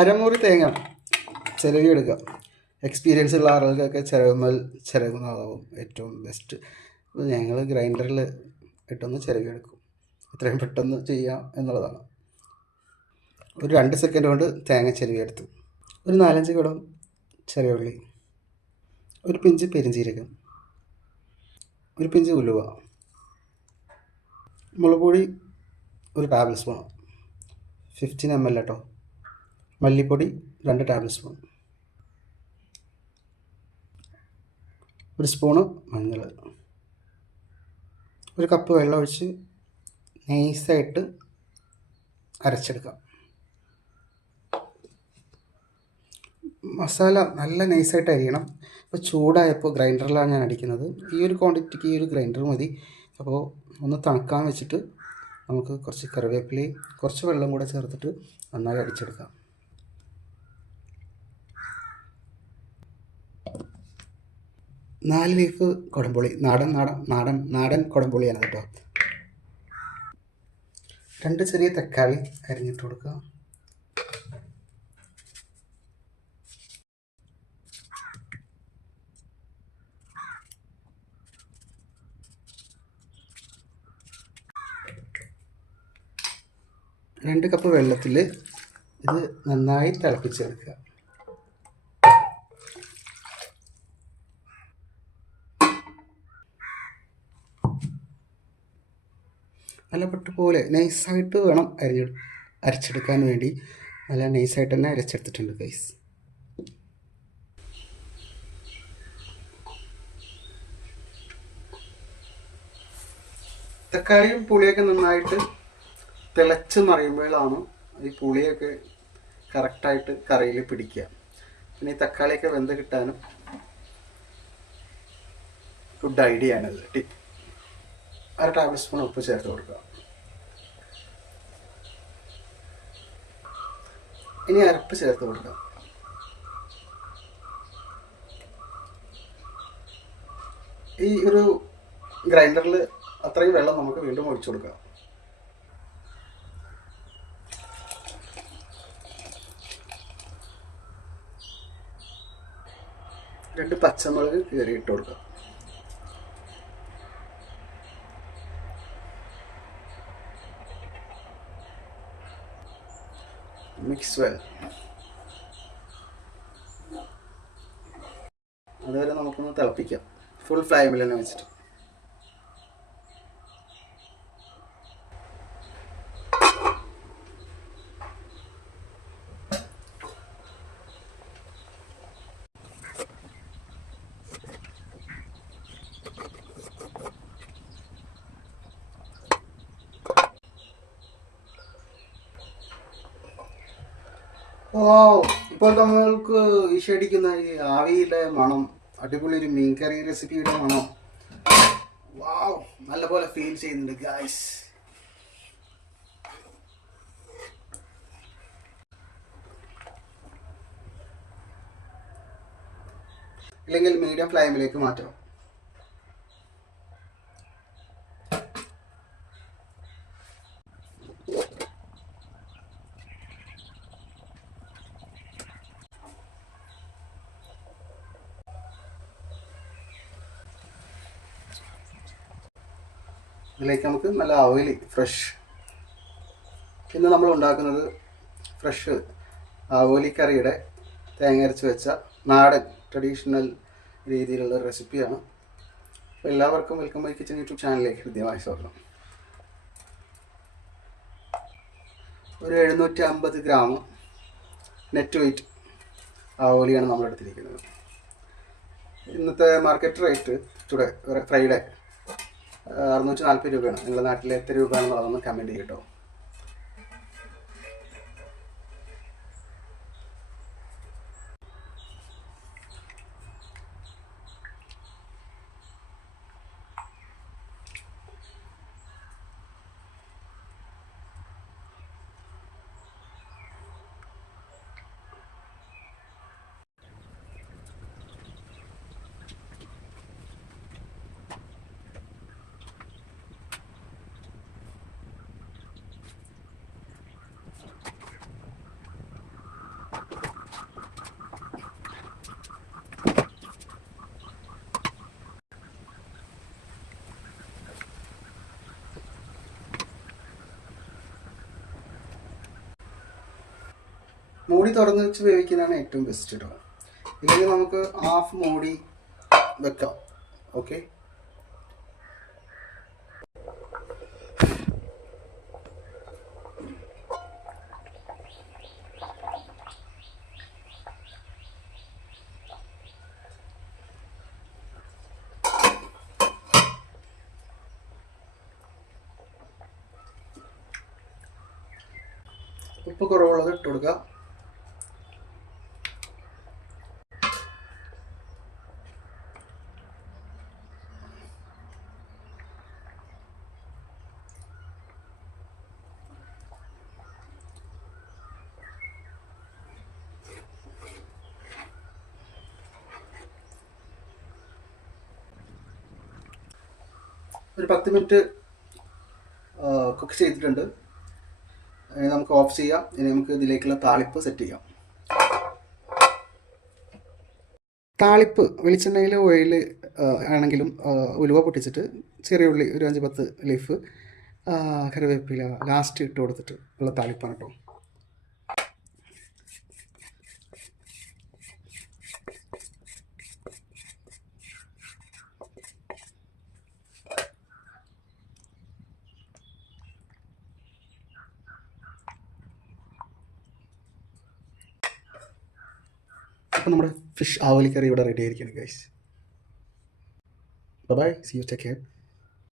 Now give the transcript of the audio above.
അരമുറി തേങ്ങ ചിരവിയെടുക്കുക. എക്സ്പീരിയൻസ് ഉള്ള ആളുകൾക്കൊക്കെ ചിരവുന്നതാവും ഏറ്റവും ബെസ്റ്റ്. അപ്പോൾ ഞങ്ങൾ ഗ്രൈൻഡറിൽ ഇട്ടൊന്ന് ചിരവിയെടുക്കും. എത്രയും പെട്ടെന്ന് ചെയ്യാം എന്നുള്ളതാണ്. ഒരു 2 സെക്കൻഡ് കൊണ്ട് തേങ്ങ ചിരവിയെടുത്തു. ഒരു 4-5 കുടം ചെറിയ ഉള്ളി, ഒരു പിഞ്ച് പെരിഞ്ചീരകം, ഒരു പിഞ്ച് ഉലുവ, മുളക് പൊടി ഒരു ടേബിൾ സ്പൂൺ, 15 ml കേട്ടോ. മല്ലിപ്പൊടി 2 ടേബിൾ സ്പൂൺ, ഒരു സ്പൂണ് മഞ്ഞൾ, ഒരു കപ്പ് വെള്ളം ഒഴിച്ച് നൈസായിട്ട് അരച്ചെടുക്കാം. മസാല നല്ല നൈസായിട്ട് അരിയണം. ഇപ്പോൾ ചൂടായപ്പോൾ ഗ്രൈൻഡറിലാണ് ഞാൻ അടിക്കുന്നത്. ഈ ഒരു ക്വാണ്ടിറ്റിക്ക് ഈ ഒരു ഗ്രൈൻഡർ മതി. അപ്പോൾ ഒന്ന് തണുക്കാൻ വെച്ചിട്ട് നമുക്ക് കുറച്ച് കറിവേപ്പിലയും കുറച്ച് വെള്ളം കൂടെ ചേർത്തിട്ട് നന്നായി അടിച്ചെടുക്കാം. നാല് ലീഫ് കുടംപുളി, നാടൻ കുടംപുളിയാണ് കേട്ടോ. 2 ചെറിയ തക്കാളി അരിഞ്ഞിട്ട് കൊടുക്കുക. രണ്ട് കപ്പ് വെള്ളത്തിൽ ഇത് നന്നായി തിളപ്പിച്ചെടുക്കുക. നല്ല പോലെ നൈസായിട്ട് വേണം അരച്ചെടുക്കാൻ വേണ്ടി. നല്ല നൈസായിട്ട് തന്നെ അരച്ചെടുത്തിട്ടുണ്ട് ഗൈസ്. തക്കാളിയും പുളിയൊക്കെ നന്നായിട്ട് തിളച്ച് മറിയുമ്പോഴാണ് ഈ പുളിയൊക്കെ കറക്റ്റായിട്ട് കറിയിൽ പിടിക്കുക. പിന്നെ ഈ തക്കാളിയൊക്കെ വെന്ത് കിട്ടാനും ഗുഡ് ഐഡിയ ആണിത്. ടിപ്പ്. 1 ടേബിൾ സ്പൂൺ ഉപ്പ് ചേർത്ത് കൊടുക്കുക. ഇനി അരപ്പ് ചേർത്ത് കൊടുക്കുക. ഈ ഒരു ഗ്രൈൻഡറിൽ അത്രയും വെള്ളം നമുക്ക് വീണ്ടും ഒഴിച്ചു കൊടുക്കാം. രണ്ട് പച്ചമുളക് കീറി ഇട്ട് കൊടുക്കുക. Mix well. അതുവരെ നമുക്കൊന്ന് തിളപ്പിക്കാം ഫുൾ ഫ്ലെയിമിൽ തന്നെ വെച്ചിട്ട്. ഇപ്പോൾ നമ്മൾക്ക് ഈശടിക്കുന്ന ഈ ആവിയിലെ മണം, അടിപൊളി ഒരു മീൻകറി റെസിപ്പിയുടെ മണം, വാവ്, നല്ലപോലെ ഫീൽ ചെയ്യുന്നുണ്ട് ഗൈസ്. ഇല്ലെങ്കിൽ മീഡിയം ഫ്ലെയിമിലേക്ക് മാറ്റണം. ഇതിലേക്ക് നമുക്ക് നല്ല ഓയിലി ഫ്രഷ്, ഇന്ന് നമ്മൾ ഉണ്ടാക്കുന്നത് ഫ്രഷ് ആവോലി കറിയുടെ തേങ്ങ അരച്ച് വെച്ച നാടൻ ട്രഡീഷണൽ രീതിയിലുള്ള റെസിപ്പിയാണ്. അപ്പോൾ എല്ലാവർക്കും വെൽക്കം മൈ കിച്ചൻ യൂട്യൂബ് ചാനലിലേക്ക് ഹൃദ്യമായി സ്വാഗതം. ഒരു 750 ഗ്രാം നെറ്റ് വെയിറ്റ് ആവോലിയാണ് നമ്മൾ എടുത്തിരിക്കുന്നത്. ഇന്നത്തെ മാർക്കറ്റ് റേറ്റ് ഫ്രൈഡേ 640 രൂപയാണ്. നിങ്ങളുടെ നാട്ടിൽ എത്ര രൂപയാണെന്നുള്ളതൊന്ന് കമൻറ്റ് ചെയ്യട്ടോ. മൂടി തുറന്ന് വെച്ച് വേവിക്കുന്നതാണ് ഏറ്റവും ബെസ്റ്റ് കേട്ടോ. ഇല്ലെങ്കിൽ നമുക്ക് ഹാഫ് മൂടി വെക്കാം. ഓക്കെ, ഉപ്പ് കുറവുള്ളത് ഇട്ട് കൊടുക്കുക. ഒരു 10 മിനിറ്റ് കുക്ക് ചെയ്തിട്ടുണ്ട്. ഇനി നമുക്ക് ഓഫ് ചെയ്യാം. ഇനി നമുക്ക് ഇതിലേക്കുള്ള താളിപ്പ് സെറ്റ് ചെയ്യാം. താളിപ്പ് വെളിച്ചെണ്ണയിൽ ഓയിൽ ആണെങ്കിലും ഉലുവ പൊട്ടിച്ചിട്ട് ചെറിയ ഉള്ളി ഒരു 5-10 ലീഫ്, കറിവേപ്പില ലാസ്റ്റ് ഇട്ട് കൊടുത്തിട്ട് ഉള്ള താളിപ്പാണ് കേട്ടോ. അപ്പോൾ നമ്മുടെ ഫിഷ് ആവലി കറി ഇവിടെ റെഡി ആയിരിക്കുകയാണ് guys. Bye, see you, take care.